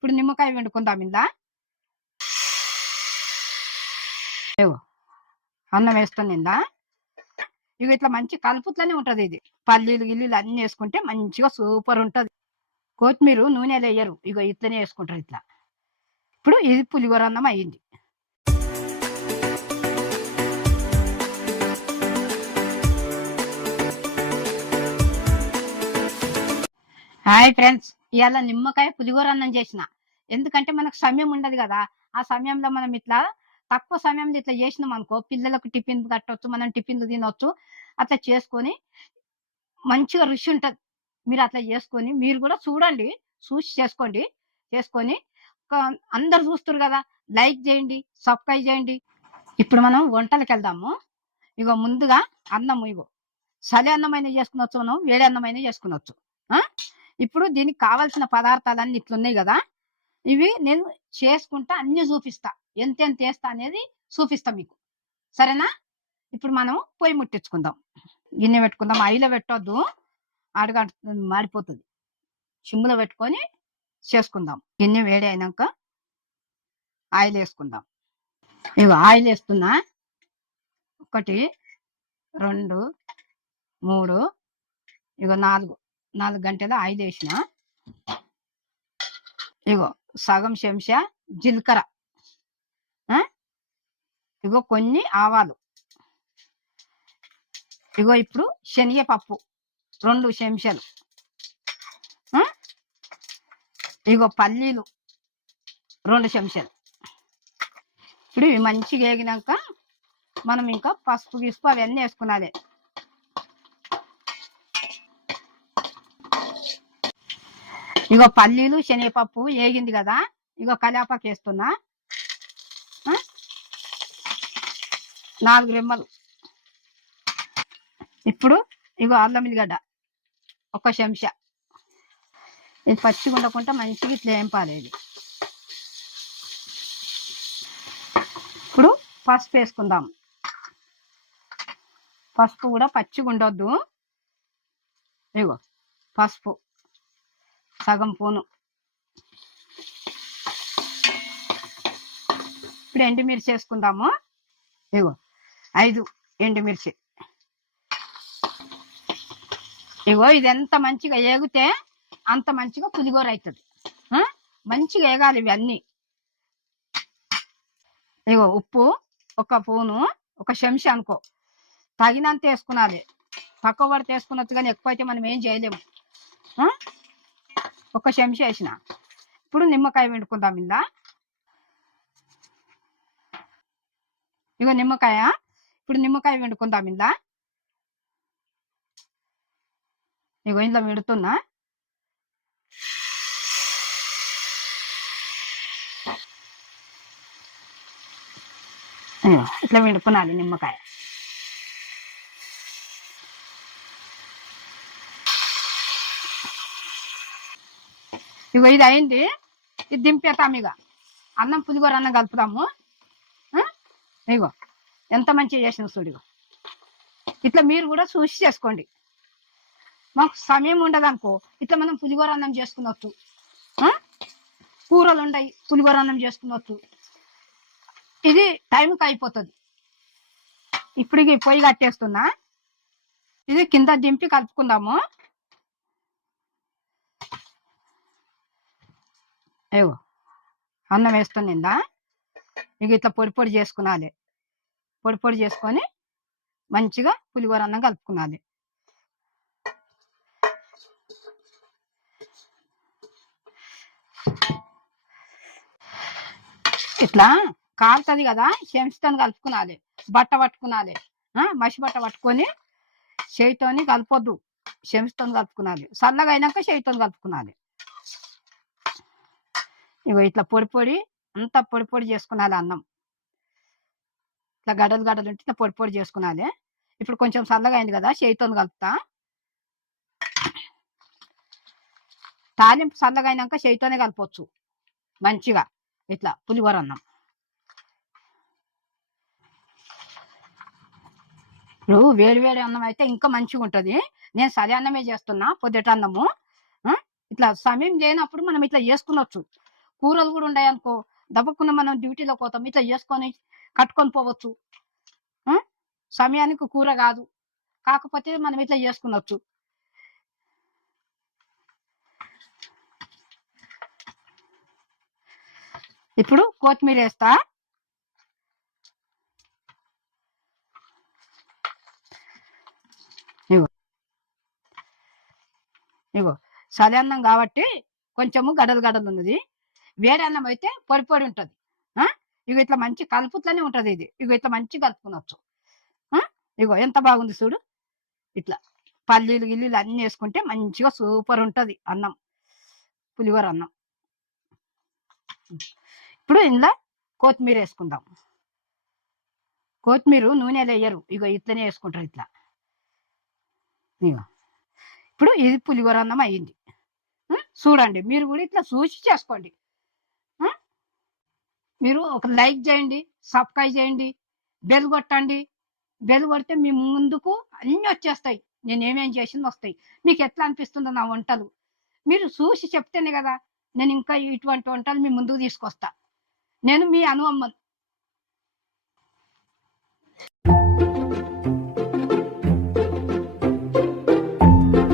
ఇప్పుడు నిమ్మకాయ వండుకుందాం ఇందా. ఏవో అన్నం వేస్తుంది ఇందా. ఇవి ఇట్లా మంచి కలుపుతూనే ఉంటది. ఇది పల్లీలు గిల్లీలు అన్ని వేసుకుంటే మంచిగా సూపర్ ఉంటది. కొత్తిమీర నూనెలో వేయరు, ఇగో ఇట్లనే వేసుకుంటారు ఇట్లా. ఇప్పుడు ఇది పులిహోర అన్నం అయ్యింది. హాయ్ ఫ్రెండ్స్, ఇవాళ నిమ్మకాయ పులిహోర అన్నం చేసిన. ఎందుకంటే మనకు సమయం ఉండదు కదా, ఆ సమయంలో మనం ఇట్లా తక్కువ సమయంలో ఇట్లా చేసినాం అనుకో, పిల్లలకు టిఫిన్ కట్టవచ్చు, మనం టిఫిన్లు తినొచ్చు. అట్లా చేసుకొని మంచిగా రుచి ఉంటది. మీరు అట్లా చేసుకొని మీరు కూడా చూడండి, చూసి చేసుకోండి. చేసుకొని అందరు చూస్తారు కదా, లైక్ చేయండి, సబ్స్క్రైబ్ చేయండి. ఇప్పుడు మనం వంటలకు వెళ్దాము. ఇగో ముందుగా అన్నం, ఇగో చలి అన్నమైన చేసుకునొచ్చు, మనం వేడి అన్నమైన చేసుకునొచ్చు. ఇప్పుడు దీనికి కావాల్సిన పదార్థాలన్నీ ఇట్లున్నాయి కదా, ఇవి నేను చేసుకుంటా అన్ని చూపిస్తా, ఎంతెంత వేస్తా అనేది చూపిస్తా మీకు. సరేనా? ఇప్పుడు మనం పొయ్యి ముట్టించుకుందాం. గిన్నె పెట్టుకుందాం. ఆయిలో పెట్టొద్దు, అడగ మాడిపోతుంది. సిమ్లో పెట్టుకొని చేసుకుందాం. గిన్నె వేడి అయినాక ఆయిల్ వేసుకుందాం. ఇవి ఆయిల్ వేస్తున్నా. 1 2 3 ఇగో 4 గంటల ఆయిల్ వేసిన. ఇగో సగం చెంచా జీలకర్ర, ఇగో కొన్ని ఆవాలు, ఇగో ఇప్పుడు శనగపప్పు 2 చెంచాలు, ఇగో పల్లీలు 2 చెంచాలు. ఇప్పుడు ఇవి మంచిగా వేగినాక మనం ఇంకా పసుపు గిసుపు అవన్నీ వేసుకున్నాలి. ఇగో పల్లీలు శనగపప్పు వేగింది కదా, ఇగో కరివేపాకు వేస్తున్నా. 4 రెమ్మలు. ఇప్పుడు ఇగో అల్లం ఎల్లిగడ్డ 1 చెంచా. ఇది పచ్చిగా ఉండకుండా మంచిగా ఇట్లా వేంపాలి. ఇది ఇప్పుడు పసుపు వేసుకుందాం. పసుపు కూడా పచ్చిగా ఉండొద్దు. ఇగో పసుపు సగం పూను. ఇప్పుడు ఎండుమిర్చి వేసుకుందాము. ఇగో 5 ఎండుమిర్చి. ఇగో ఇది ఎంత మంచిగా ఏగితే అంత మంచిగా పులిహోర అవుతుంది. మంచిగా వేగాలి ఇవన్నీ. ఇగో ఉప్పు 1 స్పూను, 1 చెంచా అనుకో, తగినంత వేసుకున్నాలి. తక్కువ పడితే వేసుకున్నట్టు, కానీ ఎక్కువైతే మనం ఏం చేయలేము. 1 చెంచా వేసిన. ఇప్పుడు నిమ్మకాయ వండుకుందాం ఇందా. ఇగో నిమ్మకాయ. ఇప్పుడు నిమ్మకాయ వండుకుందాం ఇందా. ఇగో ఇంట్లో పెడుతున్నా. ఇట్లా వండుకున్నాలి నిమ్మకాయ. ఇగో ఇది అయింది. ఇది దింపేతాం. ఇక అన్నం పులిహోర అన్నం కలుపుతాము. ఇగో ఎంత మంచిగా చేసిన చూడు. ఇట్లా మీరు కూడా చూసి చేసుకోండి. మాకు సమయం ఉండదు అనుకో, ఇట్లా మనం పులిహోర అన్నం చేసుకున్నట్టు. కూరలు ఉండయి, పులిహోర అన్నం చేసుకున్నట్టు. ఇది టైంకి అయిపోతుంది. ఇప్పుడు ఇది పొయ్యి కట్టేస్తున్నా. ఇది కింద దింపి కలుపుకుందాము. ఏవో అన్నం వేస్తుందా. ఇక ఇట్లా పొడి పొడి చేసుకున్నాలి. పొడి పొడి చేసుకొని మంచిగా పులిహోర అన్నం కలుపుకున్నాలి. ఇట్లా కాలుతుంది కదా, చెంచుతో కలుపుకునాలి. బట్ట పట్టుకునాలి. మసి బట్ట పట్టుకొని చేయితోని కలపొద్దు, చెంచుతో కలుపుకునాలి. చల్లగా అయినాక చేయితో కలుపుకునాలి. ఇగో ఇట్లా పొడి పొడి అంతా పొడి పొడి చేసుకునాలి. అన్నం ఇట్లా గడలు గడలు ఉంటే ఇట్లా పొడి పొడి చేసుకునాలి. ఇప్పుడు కొంచెం చల్లగా అయింది కదా, చేయితో కలుపుతా. తాలింపు చల్లగా అయినాక చేయితోనే కలపవచ్చు మంచిగా ఇట్లా పులిహోర అన్నం. ఇప్పుడు వేడి వేడి అన్నం అయితే ఇంకా మంచిగా ఉంటుంది. నేను సరి అన్నమే చేస్తున్నా, పొద్దుట అన్నము. ఇట్లా సమయం లేనప్పుడు మనం ఇట్లా చేసుకునొచ్చు. కూరలు కూడా ఉన్నాయి అనుకో, దబ్బకున్న మనం డ్యూటీలో పోతాం, ఇట్లా చేసుకొని కట్టుకొని పోవచ్చు. ఆ? సమయానికి కూర కాదు, కాకపోతే మనం ఇట్లా చేసుకునొచ్చు. ఇప్పుడు కొత్తిమీర వేస్తా. ఇగో ఇగో చలి అన్నం కాబట్టి కొంచెము గడలు గడలు ఉన్నది. వేడి అన్నం అయితే పొడి పొడి ఉంటుంది. ఇగో ఇట్లా మంచి కలుపుతూనే ఉంటుంది ఇది. ఇగో ఇట్లా మంచి కలుపుకునొచ్చు. ఇగో ఎంత బాగుంది చూడు. ఇట్లా పల్లీలు గిల్లీలు అన్నీ వేసుకుంటే మంచిగా సూపర్ ఉంటుంది అన్నం, పులిహోర అన్నం. ఇప్పుడు ఇందులో కొత్తిమీర వేసుకుందాం. కొత్తిమీర నూనెలో వేయరు, ఇగో ఇట్లనే వేసుకుంటారు ఇట్లా. ఇగో ఇప్పుడు ఇది పులిహోర అన్నం అయ్యింది. చూడండి, మీరు కూడా ఇట్లా చూసి చేసుకోండి. మీరు ఒక లైక్ చేయండి, సబ్స్క్రైబ్ చేయండి, బెల్ కొట్టండి. బెల్ కొడితే మీ ముందుకు అన్నీ వచ్చేస్తాయి, నేను ఏమేం చేసింది వస్తాయి. మీకు ఎట్లా అనిపిస్తుందో నా వంటలు మీరు చూసి చెప్తేనే కదా నేను ఇంకా ఇటువంటి వంటలు మీ ముందుకు తీసుకొస్తా. నేను మీ అనువమ్మన్.